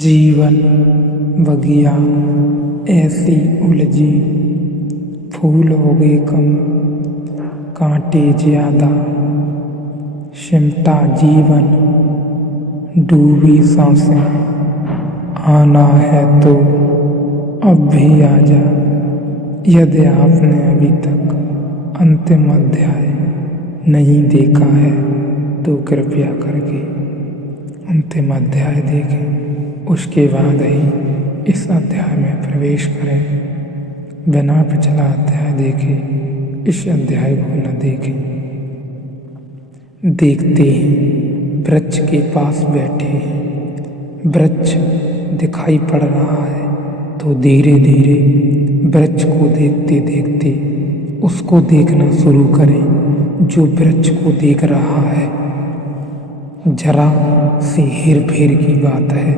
जीवन बगिया ऐसी उलझी, फूल हो गए कम कांटे ज्यादा, सिमटा जीवन डूबी सांसें, आना है तो अब भी आजा। यदि आपने अभी तक अंतिम अध्याय नहीं देखा है तो कृपया करके अंतिम अध्याय देखें, उसके बाद ही इस अध्याय में प्रवेश करें। बिना पिछला अध्याय देखे इस अध्याय को न देखें। देखते हैं वृक्ष के पास बैठे हैं, वृक्ष दिखाई पड़ रहा है तो धीरे धीरे वृक्ष को देखते देखते उसको देखना शुरू करें जो वृक्ष को देख रहा है। जरा सी हेर फेर की बात है,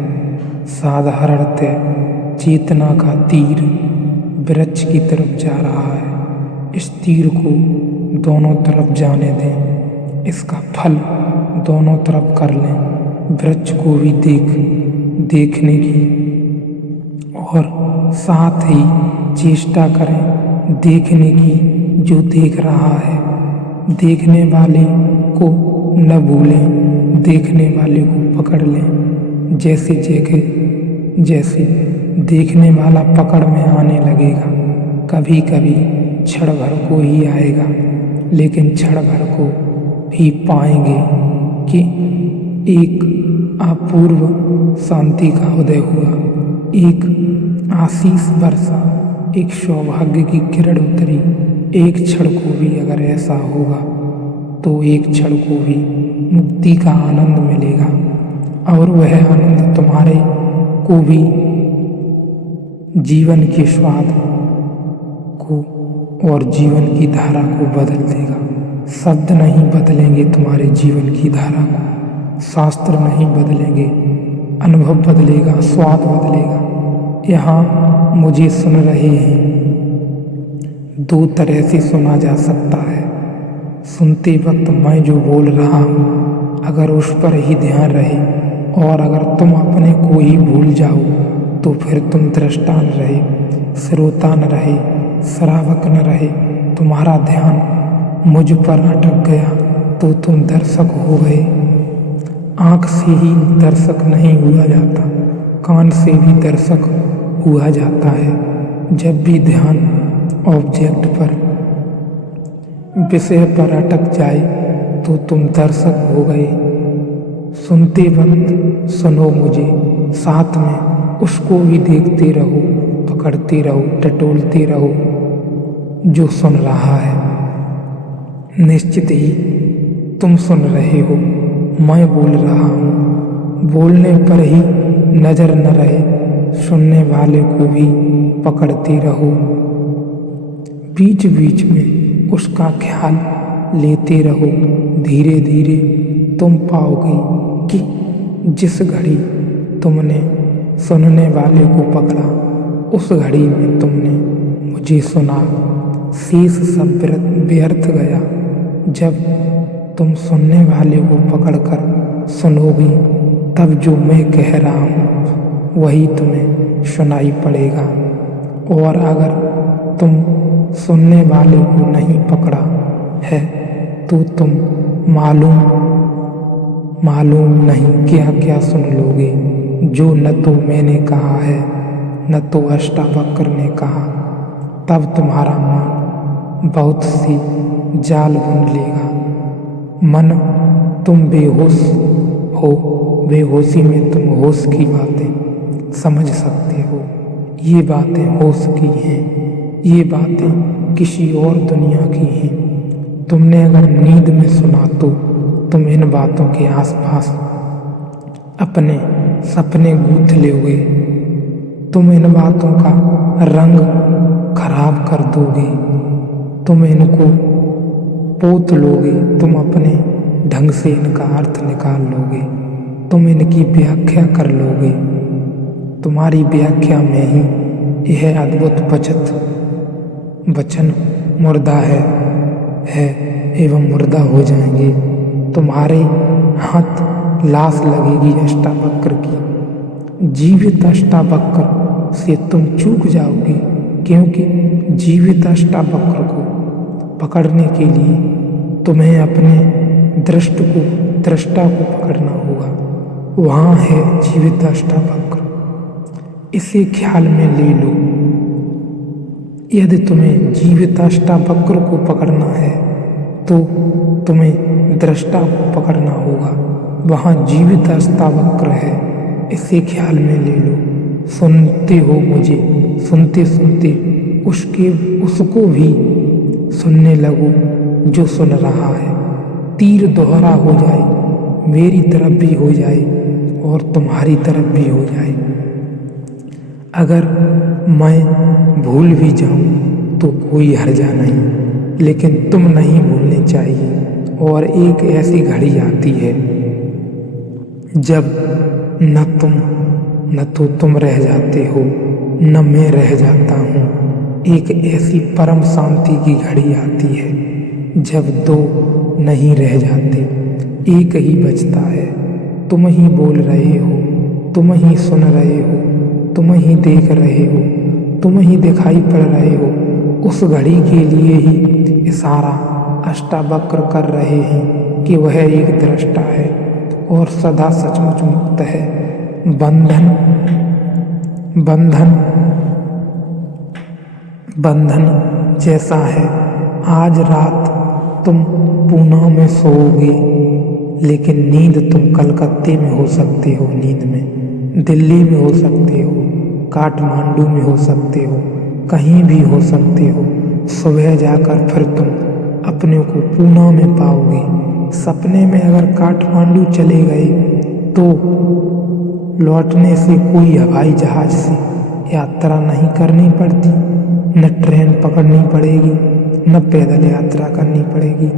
साधारणतः चेतना का तीर वृक्ष की तरफ जा रहा है। इस तीर को दोनों तरफ जाने दें, इसका फल दोनों तरफ कर लें। वृक्ष को भी देखने की और साथ ही चेष्टा करें देखने की जो देख रहा है। देखने वाले को न भूलें, देखने वाले को पकड़ लें। जैसे देखने वाला पकड़ में आने लगेगा, कभी कभी क्षण भर को ही आएगा, लेकिन क्षण भर को भी पाएंगे कि एक अपूर्व शांति का उदय हुआ, एक आशीष बरसा, एक सौभाग्य की किरण उतरी। एक क्षण को भी अगर ऐसा होगा तो एक क्षण को भी मुक्ति का आनंद मिलेगा और वह आनंद तुम्हारे को भी जीवन के स्वाद को और जीवन की धारा को बदल देगा। शब्द नहीं बदलेंगे तुम्हारे जीवन की धारा को, शास्त्र नहीं बदलेंगे, अनुभव बदलेगा, स्वाद बदलेगा। यहाँ मुझे सुन रहे हैं, दो तरह से सुना जा सकता है। सुनते वक्त मैं जो बोल रहा हूँ अगर उस पर ही ध्यान रहे और अगर तुम अपने को ही भूल जाओ तो फिर तुम दृष्टा न रहे, श्रोता न रहे, श्रावक न रहे, तुम्हारा ध्यान मुझ पर अटक गया तो तुम दर्शक हो गए। आँख से ही दर्शक नहीं हुआ जाता, कान से भी दर्शक हुआ जाता है। जब भी ध्यान ऑब्जेक्ट पर, विषय पर अटक जाए तो तुम दर्शक हो गए। सुनते वक्त सुनो मुझे, साथ में उसको भी देखते रहो, पकड़ते रहो, टटोलते रहो जो सुन रहा है। निश्चित ही तुम सुन रहे हो, मैं बोल रहा हूँ। बोलने पर ही नजर न रहे, सुनने वाले को भी पकड़ते रहो। बीच बीच में उसका ख्याल लेते रहो। धीरे धीरे तुम पाओगे कि जिस घड़ी तुमने सुनने वाले को पकड़ा उस घड़ी में तुमने मुझे सुना, शेष सब व्यर्थ गया। जब तुम सुनने वाले को पकड़कर सुनोगे तब जो मैं कह रहा हूँ वही तुम्हें सुनाई पड़ेगा। और अगर तुम सुनने वाले को नहीं पकड़ा है तो तुम मालूम नहीं क्या क्या सुन लोगे जो न तो मैंने कहा है न तो अष्टावक्र ने कहा। तब तुम्हारा मन बहुत सी जाल बुन लेगा। मन तुम बेहोश हो, बेहोशी में तुम होश की बातें समझ सकते हो। ये बातें होश की हैं, ये बातें किसी और दुनिया की हैं। तुमने अगर नींद में सुना तो तुम इन बातों के आसपास अपने सपने गूंथ लोगे। तुम इन बातों का रंग खराब कर दोगे, तुम इनको पोत लोगे, तुम अपने ढंग से इनका अर्थ निकाल लोगे, तुम इनकी व्याख्या कर लोगे। तुम्हारी व्याख्या में ही यह अद्भुत वचन मुर्दा है एवं मुर्दा हो जाएंगे। तुम्हारे हाथ लाश लगेगी अष्टावक्र की, जीवित अष्टावक्र से तुम चूक जाओगे, क्योंकि जीवित अष्टावक्र को पकड़ने के लिए तुम्हें अपने दृष्टा को पकड़ना होगा। वहाँ है जीवित अष्टावक्र, इसे ख्याल में ले लो। यदि तुम्हें जीवित अष्टावक्र को पकड़ना है तो तुम्हें दृष्टा को पकड़ना होगा। वहाँ जीवित अष्टावक्र है, इसे ख्याल में ले लो। सुनते हो मुझे, सुनते सुनते उसको भी सुनने लगो जो सुन रहा है। तीर दोहरा हो जाए, मेरी तरफ भी हो जाए और तुम्हारी तरफ भी हो जाए। अगर मैं भूल भी जाऊं तो कोई हर्जा नहीं, लेकिन तुम नहीं भूलने चाहिए। और एक ऐसी घड़ी आती है जब न तो तुम रह जाते हो, न मैं रह जाता हूँ। एक ऐसी परम शांति की घड़ी आती है जब दो नहीं रह जाते, एक ही बचता है। तुम ही बोल रहे हो, तुम ही सुन रहे हो, तुम ही देख रहे हो, तुम ही दिखाई पड़ रहे हो। उस घड़ी के लिए ही इशारा अष्टावक्र कर रहे हैं कि वह एक दृष्टा है और सदा सचमुच मुक्त है। बंधन जैसा है। आज रात तुम पूना में सोओगे, लेकिन नींद तुम कलकत्ते में हो सकते हो, नींद में दिल्ली में हो सकते हो, काठमांडू में हो सकते हो, कहीं भी हो सकते हो। सुबह जाकर फिर तुम अपने को पूना में पाओगे। सपने में अगर काठमांडू चले गए तो लौटने से कोई हवाई जहाज से यात्रा नहीं करनी पड़ती, न ट्रेन पकड़नी पड़ेगी, न पैदल यात्रा करनी पड़ेगी।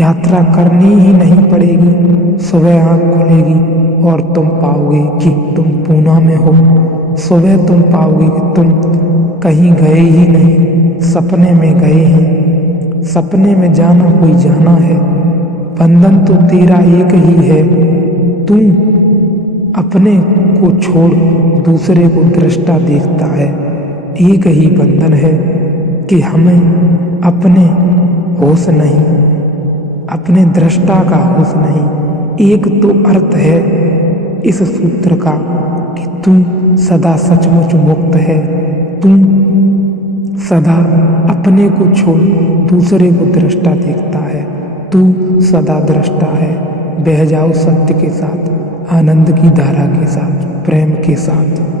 यात्रा करनी ही नहीं पड़ेगी। सुबह आँख खुलेगी और तुम पाओगे कि तुम पूना में हो। सुबह तुम पाओगे कि तुम कहीं गए ही नहीं, सपने में गए हैं। सपने में जाना कोई जाना है। बंधन तो तेरा एक ही है। तू अपने को छोड़ दूसरे को दृष्टा देखता है। एक ही बंधन है कि हमें अपने होश नहीं, अपने दृष्टा का होश नहीं। एक तो अर्थ है इस सूत्र का कि तू सदा सचमुच मुक्त है। तू सदा अपने को छोड़ दूसरे को दृष्टा देखता है। तू सदा दृष्टा है। बह जाओ सत्य के साथ, आनंद की धारा के साथ, प्रेम के साथ।